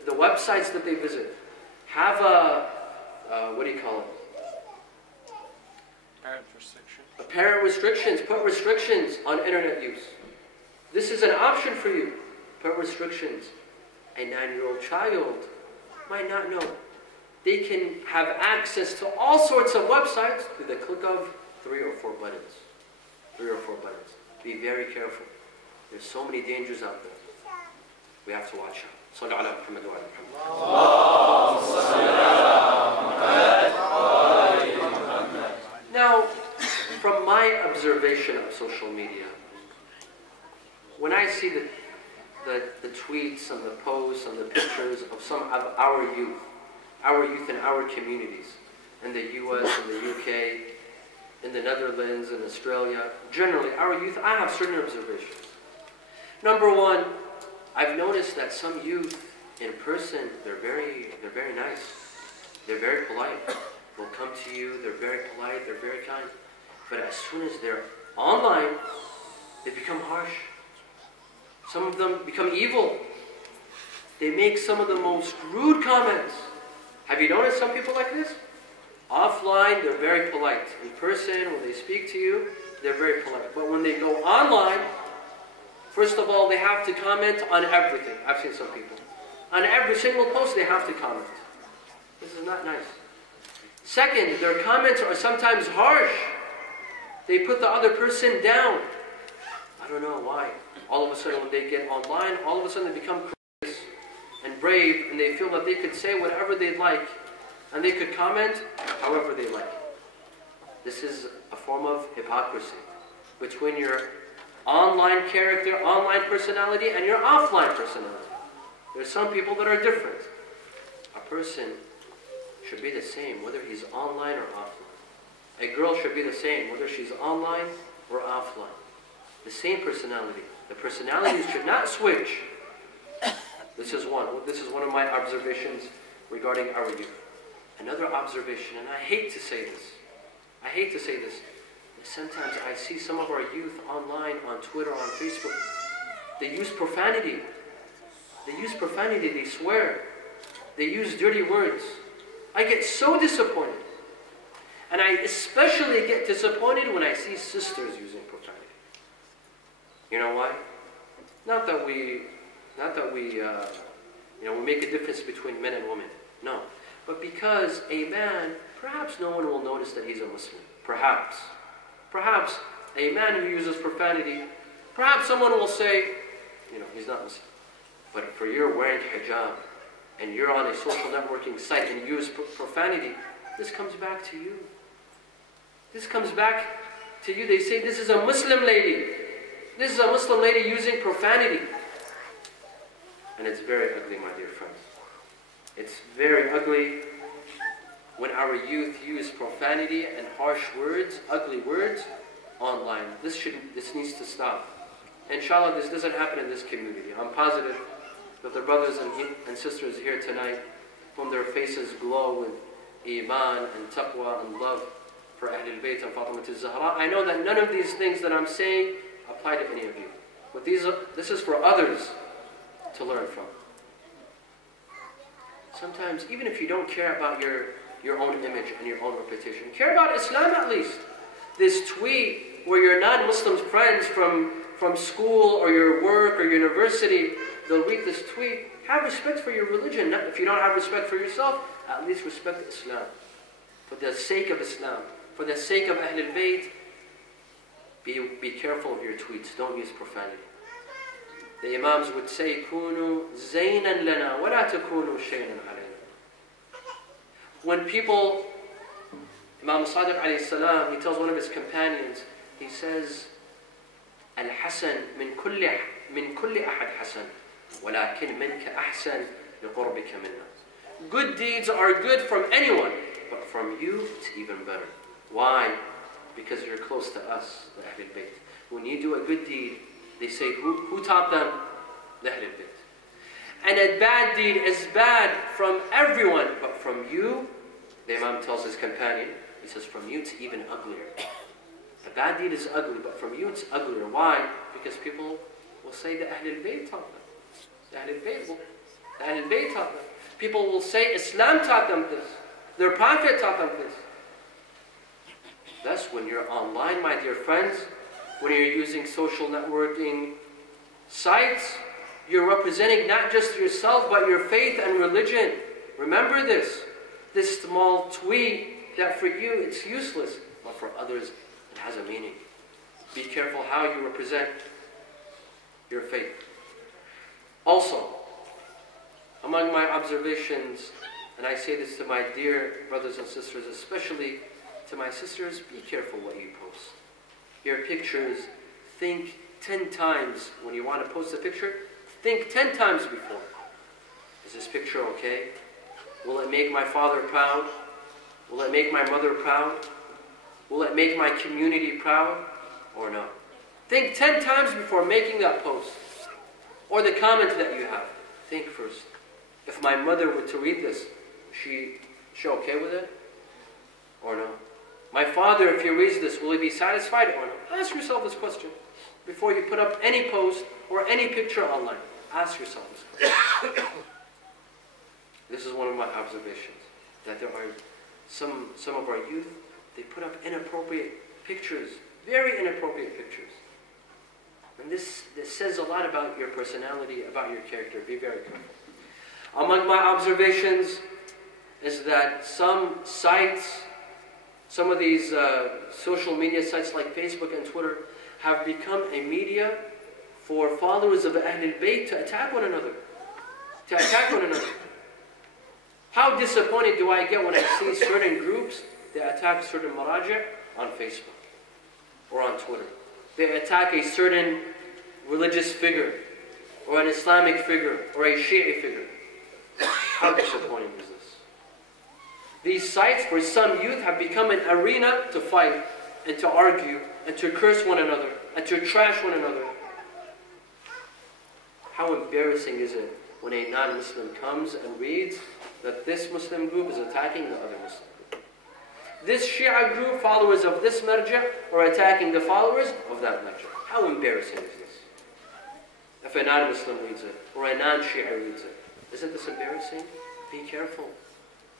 websites that they visit. Have what do you call it? Parent restriction. Parent restrictions. Put restrictions on internet use. This is an option for you. Put restrictions. A 9-year-old child might not know. They can have access to all sorts of websites with the click of 3 or 4 buttons. 3 or 4 buttons. Be very careful. There's so many dangers out there. We have to watch out. Sallu ala Muhammad wa alihi. Now, from my observation of social media, when I see the tweets and the posts and the pictures of some of our youth in our communities, in the US, in the UK, in the Netherlands, in Australia, generally our youth, I have certain observations. Number one, I've noticed that some youth in person, they're very nice. They're very polite. They'll come to you, they're very polite, they're very kind. But as soon as they're online, they become harsh. Some of them become evil. They make some of the most rude comments. Have you noticed some people like this? Offline, they're very polite. In person, when they speak to you, they're very polite. But when they go online, first of all, they have to comment on everything. I've seen some people. On every single post, they have to comment. This is not nice. Second, their comments are sometimes harsh. They put the other person down. I don't know why. All of a sudden, when they get online, all of a sudden they become courageous and brave, and they feel that they could say whatever they'd like, and they could comment however they like. This is a form of hypocrisy between your online character, online personality, and your offline personality. There's some people that are different. A person should be the same, whether he's online or offline. A girl should be the same, whether she's online or offline. The same personality. The personalities should not switch. This is one of my observations regarding our youth. Another observation, and I hate to say this. Sometimes I see some of our youth online, on Twitter, on Facebook, they use profanity. They swear. They use dirty words. I get so disappointed. And I especially get disappointed when I see sisters using profanity. You know why? Not that we make a difference between men and women. No. But because a man, perhaps no one will notice that he's a Muslim. Perhaps a man who uses profanity, perhaps someone will say, he's not Muslim. But for you're wearing hijab, and you're on a social networking site and you use profanity, this comes back to you. This comes back to you. They say, this is a Muslim lady. This is a Muslim lady using profanity. And it's very ugly, my dear friends. It's very ugly when our youth use profanity and harsh words, ugly words, online. This needs to stop. Inshallah, this doesn't happen in this community. I'm positive that the brothers and sisters here tonight, whom their faces glow with iman and taqwa and love for Ahlalbait and Fatimiya al-Zahra. I know that none of these things that I'm saying apply to any of you. But this is for others to learn from. Sometimes, even if you don't care about your own image and your own reputation, care about Islam at least. This tweet where your non-Muslim friends from school or your work or university, they'll read this tweet. Have respect for your religion. If you don't have respect for yourself, at least respect Islam. For the sake of Islam, for the sake of Ahlalbait, be careful of your tweets. Don't use profanity. The Imams would say, "Kunu zaynan lana, wa la takunu shaynan alayna." When people, Imam Sadiq alayhi salam, he tells one of his companions, he says, "Al-Hasan min kulli ahad Hasan, walakin minka ahsan liqurbika minna." Good deeds are good from anyone, but from you it's even better. Why? Because you're close to us, the Ahlalbait. When you do a good deed, they say, who taught them? The Ahlalbait. And a bad deed is bad from everyone, but from you, the Imam tells his companion, he says, from you it's even uglier. A bad deed is ugly, but from you it's uglier. Why? Because people will say the Ahlalbait taught them. The Ahlalbait taught them. People will say Islam taught them this. Their Prophet taught them this. Thus, when you're online, my dear friends, when you're using social networking sites, you're representing not just yourself, but your faith and religion. Remember this. This small tweet that for you it's useless, but for others it has a meaning. Be careful how you represent your faith. Also, among my observations, and I say this to my dear brothers and sisters, especially to my sisters, be careful what you post. Your pictures, think 10 times when you want to post a picture. Think 10 times before. Is this picture okay? Will it make my father proud? Will it make my mother proud? Will it make my community proud or not? Think 10 times before making that post. Or the comment that you have. Think first. If my mother were to read this, she okay with it or no? My father, if he reads this, will he be satisfied or no? Ask yourself this question before you put up any post or any picture online. Ask yourself this question. This is one of my observations, that there are some of our youth, they put up inappropriate pictures, very inappropriate pictures. And this says a lot about your personality, about your character. Be very careful. Among my observations is that some sites, some of these social media sites like Facebook and Twitter have become a media for followers of Ahlalbait to attack one another. How disappointed do I get when I see certain groups that attack certain maraji' on Facebook or on Twitter. They attack a certain religious figure or an Islamic figure or a Shi'i figure. How disappointing is this? These sites where some youth have become an arena to fight and to argue and to curse one another and to trash one another. How embarrassing is it when a non-Muslim comes and reads that this Muslim group is attacking the other Muslim group. This Shia group, followers of this marja', are attacking the followers of that marja'. How embarrassing is this? If a non-Muslim reads it, or a non-Shia reads it. Isn't this embarrassing? Be careful.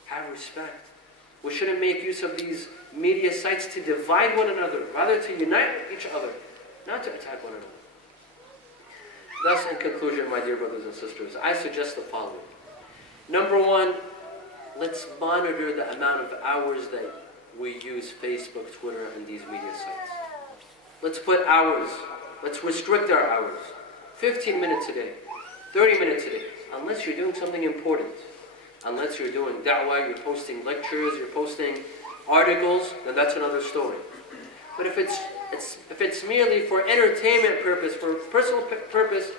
Have respect. We shouldn't make use of these media sites to divide one another, rather to unite each other, not to attack one another. Thus, in conclusion, my dear brothers and sisters, I suggest the following. Number one, let's monitor the amount of hours that we use Facebook, Twitter, and these media sites. Let's put hours. Let's restrict our hours. 15 minutes a day, 30 minutes a day, unless you're doing something important. Unless you're doing da'wah, you're posting lectures, you're posting articles, then that's another story. But if it's merely for entertainment purpose, for personal purpose,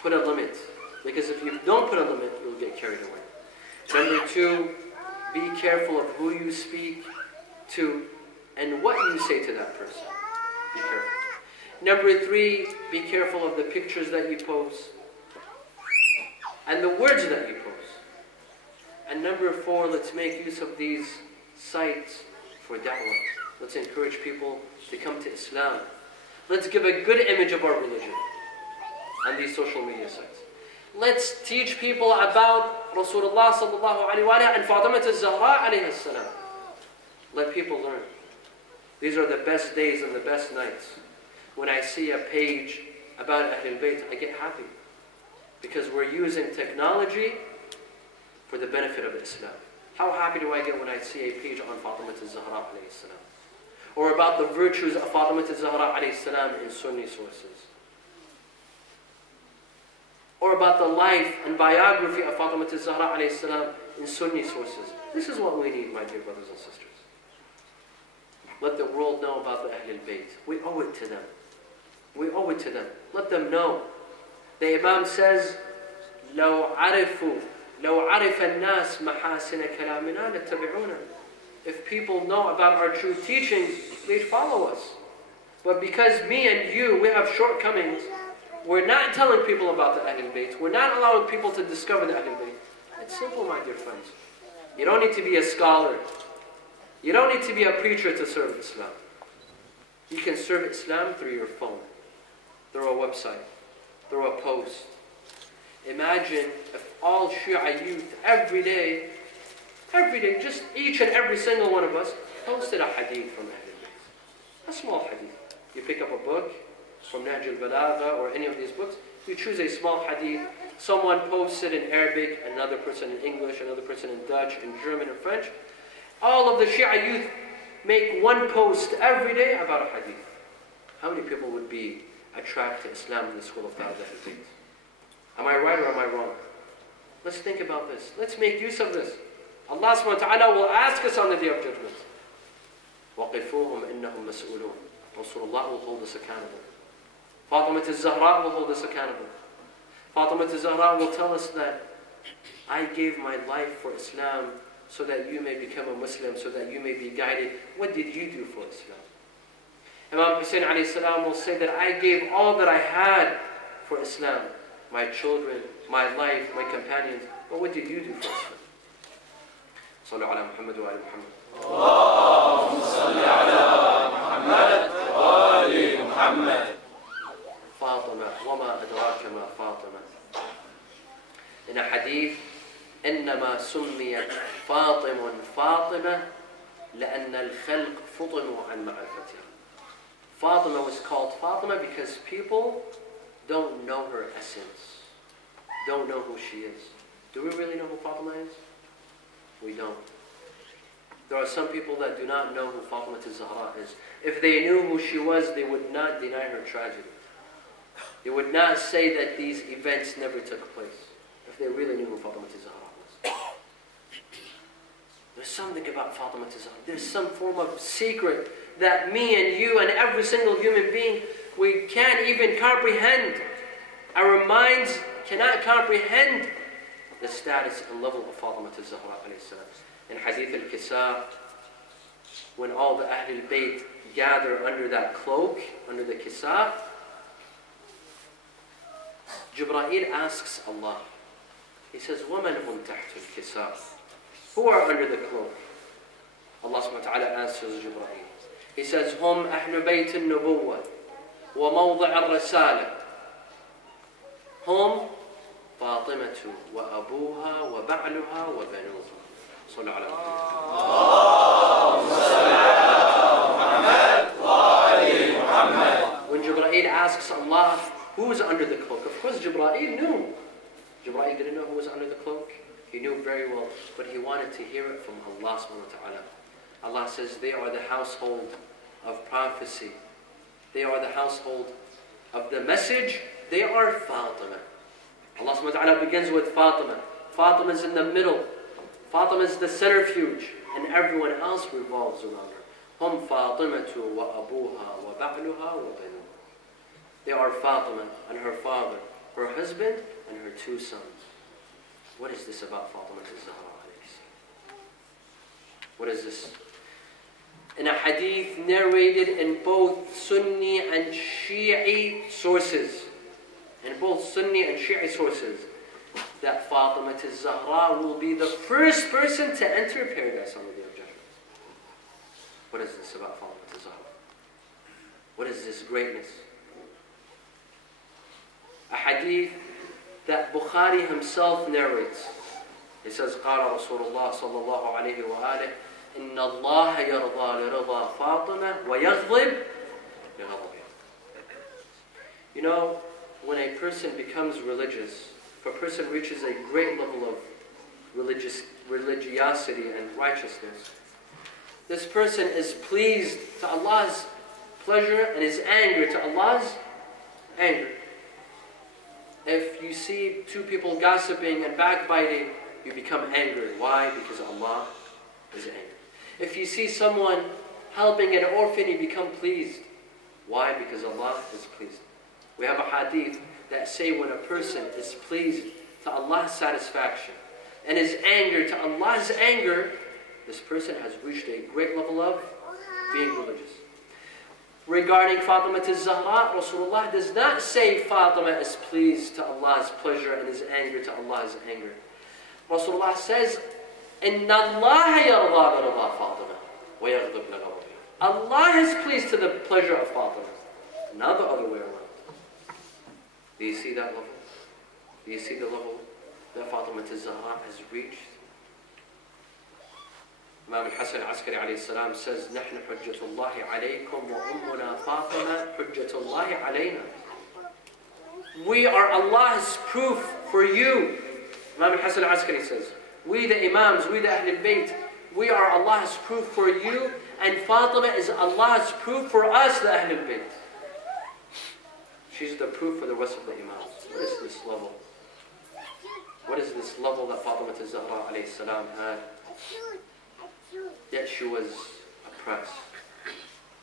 put a limit. Because if you don't put a limit, you'll get carried away. Number two, be careful of who you speak to and what you say to that person. Be careful. Number three, be careful of the pictures that you post and the words that you post. And number four, let's make use of these sites for da'wah. Let's encourage people to come to Islam. Let's give a good image of our religion on these social media sites. Let's teach people about Rasulullah sallallahu alayhi wa and Fatimiya al-Zahra alayhi salam. Let people learn. These are the best days and the best nights. When I see a page about Ahlalbait, I get happy. Because we're using technology for the benefit of Islam. How happy do I get when I see a page on Fatimiya al-Zahra alayhi salam? Or about the virtues of Fatimiya al-Zahra alayhi salam in Sunni sources. Or about the life and biography of Fatimiya al-Zahra alayhi salam in Sunni sources. This is what we need, my dear brothers and sisters. Let the world know about the Ahlalbait. We owe it to them. We owe it to them. Let them know. The Imam says, لو عرف الناس محاسن كلامنا لاتبعونا. If people know about our true teachings, they follow us. But because me and you, we have shortcomings, we're not telling people about the Ahlalbait. We're not allowing people to discover the Ahlalbait. It's simple, my dear friends. You don't need to be a scholar. You don't need to be a preacher to serve Islam. You can serve Islam through your phone, through a website, through a post. Imagine if all Shia youth every day, just each and every single one of us posted a hadith from Ahlalbait. A small hadith. You pick up a book from Nahj al-Balagha or any of these books, you choose a small hadith. Someone posts it in Arabic, another person in English, another person in Dutch, in German, and French. All of the Shia youth make one post every day about a hadith. How many people would be attracted to Islam in the school of Ahlalbait? Am I right or am I wrong? Let's think about this. Let's make use of this. Allah subhanahu wa ta'ala will ask us on the Day of Judgment. وَقِفُوهُمْ إِنَّهُمْ مَسْئُولُونَ. Rasulullah will hold us accountable. Fatimiya al-Zahra will hold us accountable. Fatimiya al-Zahra will tell us that I gave my life for Islam so that you may become a Muslim, so that you may be guided. What did you do for Islam? Imam Hossein alayhi salam will say that I gave all that I had for Islam. My children, my life, my companions. But what did you do for Islam? صلوا على محمد وآل محمد. اللهم صل على محمد وآل محمد. فاطمة وما أدراك ما فاطمة. In a hadith, إنما سميت فاطمة فاطمة لأن الخلق فطنوا عن معرفتها. Fatima was called Fatima because people don't know her essence, don't know who she is. Do we really know who Fatima is? We don't. There are some people that do not know who Fatimiya al-Zahra is. If they knew who she was, they would not deny her tragedy. They would not say that these events never took place, if they really knew who Fatimiya al-Zahra was. There's something about Fatimiya al-Zahra. There's some form of secret that me and you and every single human being, we can't even comprehend. Our minds cannot comprehend the status and level of Fatimiya al-Zahra alayhi salam. In Hadith al-Kisa, when all the Ahlalbait gather under that cloak, under the Kisa, Jibreel asks Allah, he says, وَمَنْ هُمْ تَحْتُ الْكِسَى? Who are under the cloak? Allah subhanahu wa ta'ala answers Jibreel. He says, هُمْ أَهْلُ بَيْتِ النُّبُوَّةِ وَمَوْضِعَ الرَّسَالَةِ هُمْ فاطمة وأبوها وبعلها وبنوها. صلوا على محمد. When Jibreel asks Allah, who is under the cloak? Of course Jibreel knew. Jibreel didn't know who was under the cloak. He knew very well, but he wanted to hear it from Allah subhanahu wa ta'ala. Allah says, they are the household of prophecy. They are the household of the message. They are Fatima. Allah subhanahu wa ta'ala begins with Fatima. Fatima is in the middle. Fatima is the centrifuge, and everyone else revolves around her. Hum Fatimatu wa abuha wa ba'luha wa banuha. They are Fatima and her father, her husband, and her two sons. What is this about Fatima al-Zahra? What is this? In a hadith narrated in both Sunni and Shi'i sources, that Fatimiya al-Zahra will be the first person to enter paradise on the Day of Judgment. What is this about Fatimah Zahra? What is this greatness? A hadith that Bukhari himself narrates. He says, قال رسول الله صلى الله عليه وآله إن الله يرضى لرضا فاطمة ويغضب لغضبها. You know, when a person becomes religious, if a person reaches a great level of religiosity and righteousness, this person is pleased to Allah's pleasure and is angry to Allah's anger. If you see two people gossiping and backbiting, you become angry. Why? Because Allah is angry. If you see someone helping an orphan, you become pleased. Why? Because Allah is pleased. We have a hadith that say when a person is pleased to Allah's satisfaction and is angry to Allah's anger, this person has reached a great level of being religious. Regarding Fatimah Zahra, Rasulullah does not say Fatima is pleased to Allah's pleasure and is angry to Allah's anger. Rasulullah says, إِنَّ اللَّهَ يَرْضَى لِرْضَى فَاطِمَةٍ وَيَغْضِبْ لِغَضَبِهَا. Allah is pleased to the pleasure of Fatima, not the other way around. Do you see that level? Do you see the level that Fatimah Zahra has reached? Imam Hossein al-Askari alayhi salam says, نحن حجة الله عليكم وأمنا فاطمة حجة الله علينا. We are Allah's proof for you. Imam Hossein al-Askari says, we the Imams, we the Ahlalbait, we are Allah's proof for you, and Fatima is Allah's proof for us, the Ahlalbait. She's the proof for the rest of the Imams. What is this level? What is this level that Fatima Zahra alayhi salam had? Yet she was oppressed.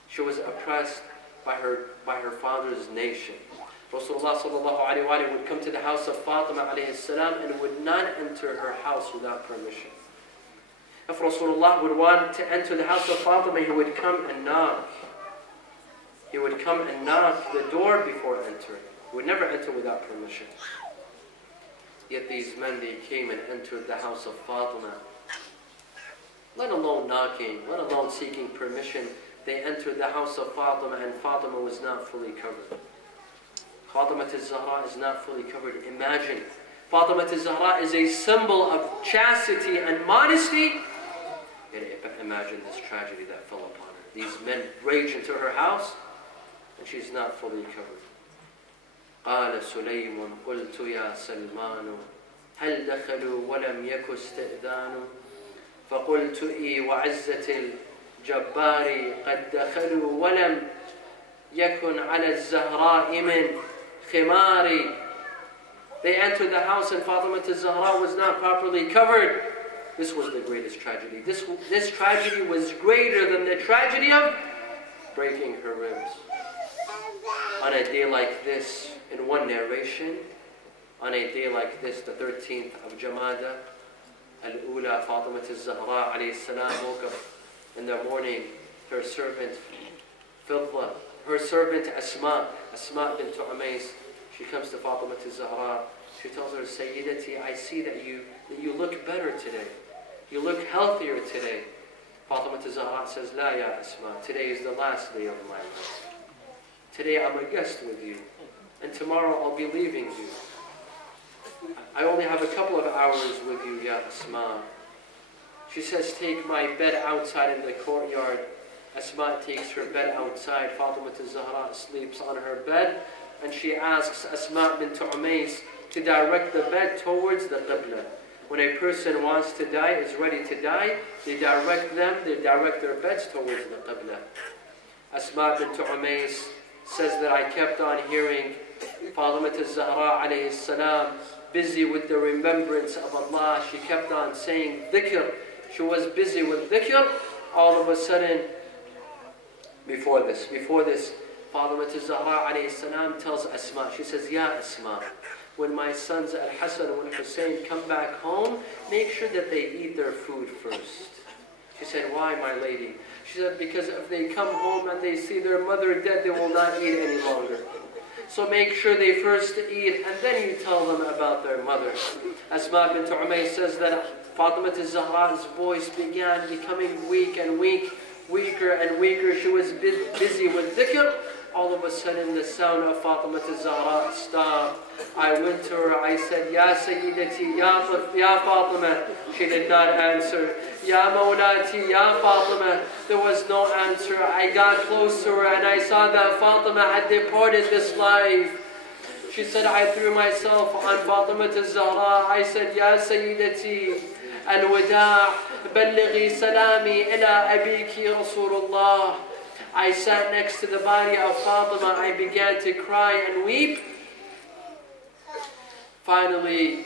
She was oppressed by her father's nation. Rasulullah sallallahu alayhi wa sallam would come to the house of Fatima alayhi salam and would not enter her house without permission. If Rasulullah would want to enter the house of Fatima, he would come and knock. He would come and knock the door before entering. He would never enter without permission. Yet these men, they came and entered the house of Fatima. Let alone knocking, let alone seeking permission, they entered the house of Fatima and Fatima was not fully covered. Fatima Zahra is not fully covered. Imagine, Fatima Zahra is a symbol of chastity and modesty. Imagine this tragedy that fell upon her. These men rage into her house and she's not fully covered. قال سليم قلت يا سلمان هل دخلوا ولم يك استئذان فقلت إي وعزة الجبار قد دخلوا ولم يكن على الزهراء من خماري. They entered the house and Fatima Zahra was not properly covered. This was the greatest tragedy. This tragedy was greater than the tragedy of breaking her ribs. On a day like this, in one narration, on a day like this, the 13th of Jamada, Al-Ula, Fatima Zahra alayhi salam woke up in the morning. Her servant, Fidda, her servant Asma bint Umays, she comes to Fatima Zahra. She tells her, Sayyidati, I see that you look better today. You look healthier today. Fatima Zahra says, La ya Asma, today is the last day of my life. Today I'm a guest with you, and tomorrow I'll be leaving you. I only have a couple of hours with you, ya Asma. She says, take my bed outside in the courtyard. Asma takes her bed outside. Fatima Zahra sleeps on her bed, and she asks Asma bint Umays to direct the bed towards the Qibla. When a person wants to die, is ready to die, they direct their beds towards the Qibla. Asma bint Umays says that I kept on hearing Fatima Zahra alayhi salam busy with the remembrance of Allah. She kept on saying dhikr. She was busy with dhikr. All of a sudden, before this, Fatima Zahra alayhi salam tells Asma, she says, Ya Asma, when my sons Al-Hassan and Hossein come back home, make sure that they eat their food first. She said, why, my lady? She said, because if they come home and they see their mother dead, they will not eat any longer. So make sure they first eat, and then you tell them about their mother. Asma bint Umays says that Fatima Zahra's voice began becoming weak and weak. weaker and weaker. She was busy with dhikr. All of a sudden, the sound of Fatima al-Zahra stopped. I went to her, I said, Ya Sayyidati, Ya Fatima. She did not answer. Ya Mawlati, Ya Fatima. There was no answer. I got close to her and I saw that Fatima had departed this life. She said, I threw myself on Fatima al-Zahra. I said, Ya Sayyidati, Al-Wada' Ballighi Salami ila Abiki Rasulullah. I sat next to the body of Fatima. I began to cry and weep. Finally,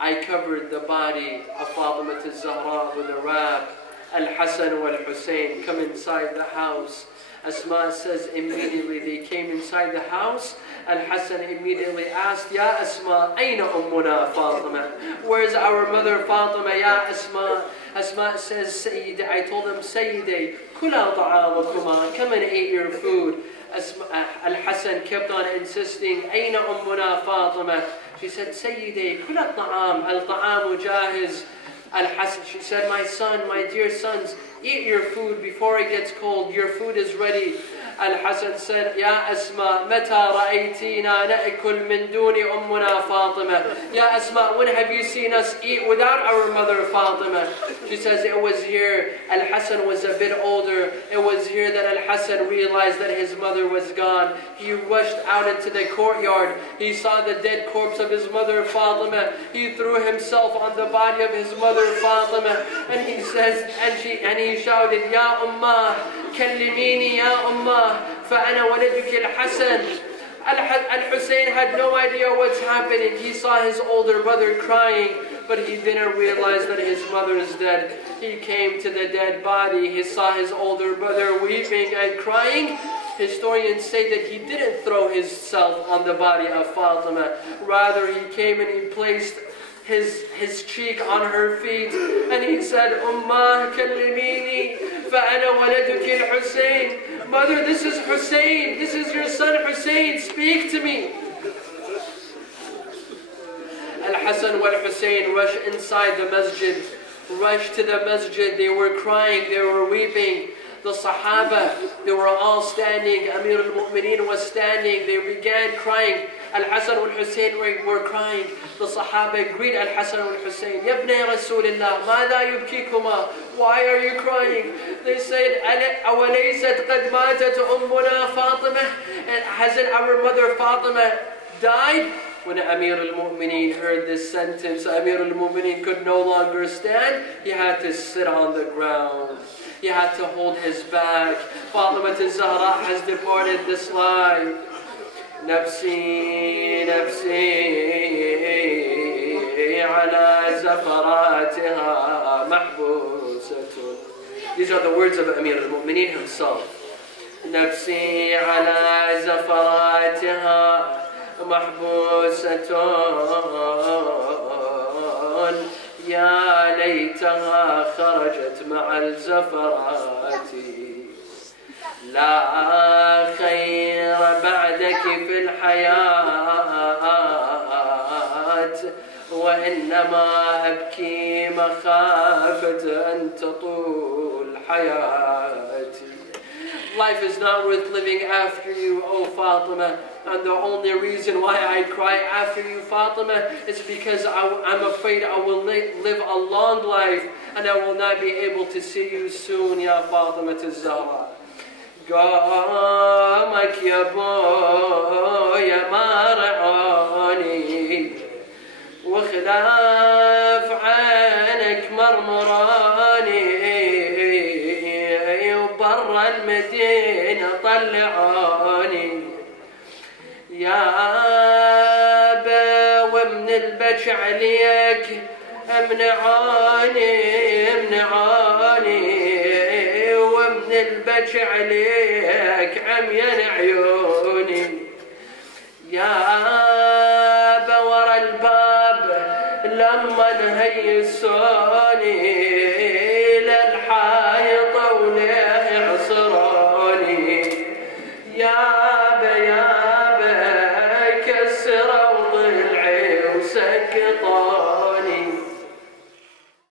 I covered the body of Fatima al-Zahra with a wrap. Al-Hassan wal-Hussein come inside the house. Asma says immediately they came inside the house. Al-Hassan immediately asked, Ya Asma, Aina Ummuna Fatima? Where's our mother Fatima, Ya Asma? Asma says, Sayyidi, I told him, Sayyidi, Kula ta'amakuma, come and eat your food. Al-Hassan kept on insisting, Aina Ummuna Fatima? She said, Sayyidi, Kula ta'am, al-ta'amu jahiz. Al-Hassan, she said, my son, my dear sons, eat your food before it gets cold. Your food is ready. Al-Hassan said, Ya Asma, mata ra'aytina na'ikul min duni ummuna Fatima. Ya Asma, when have you seen us eat without our mother Fatima? She says, it was here. Al-Hassan was a bit older. It was here that Al-Hassan realized that his mother was gone. He rushed out into the courtyard. He saw the dead corpse of his mother Fatima. He threw himself on the body of his mother Fatima. And he says, and he shouted, Ya Ummah, kallimini ya Ummah. فأنا ولدك الحسن. Al-Hussein had no idea what's happening. He saw his older brother crying, but he didn't realize that his mother is dead. He came to the dead body. He saw his older brother weeping and crying. Historians say that he didn't throw himself on the body of Fatima. Rather, he came and he placed his cheek on her feet, and he said, Ummah kallimini fa'ana waladuki al-Hussein. Mother, this is Hussein. This is your son Hussein. Speak to me. Al-Hassan wal-Hussein rushed inside the masjid. Rushed to the masjid. They were crying. They were weeping. The Sahaba, they were all standing. Amir al-Mu'mineen was standing. They began crying. Al-Hassan wal-Hussein were crying. The Sahaba greet Al-Hassan wal-Hussein. Yabna Rasulullah, mada yubkikuma? Why are you crying? They said, awalaysat qad matat ummuna Fatima? Hasn't our mother Fatima died? When Amir al-Mu'mineen heard this sentence, Amir al-Mu'mineen could no longer stand. He had to sit on the ground. He had to hold his back. Fatima al-Zahra has departed this life. Nafsi, nafsi, ala zafaratiha mahbusatun. These are the words of Amir al-Mu'mineen himself. Nafsi, ala zafaratiha محبوسة يا ليتها خرجت مع الزفرات لا خير بعدك في الحياة وإنما أبكي مخافة أن تطول حياتي. Life is not worth living after you, O Fatima. And the only reason why I cry after you, Fatima, is because I'm afraid I will live a long life and I will not be able to see you soon, Ya Fatima al-Zahra. قامك يا بويا ما رعوني وخلاف عينك مرمراني وبرا المدينة طلعوني يا با ومن البكي عليك امنعوني ومن البكي عليك عميان عيوني يا با ورا الباب لما نهيسوني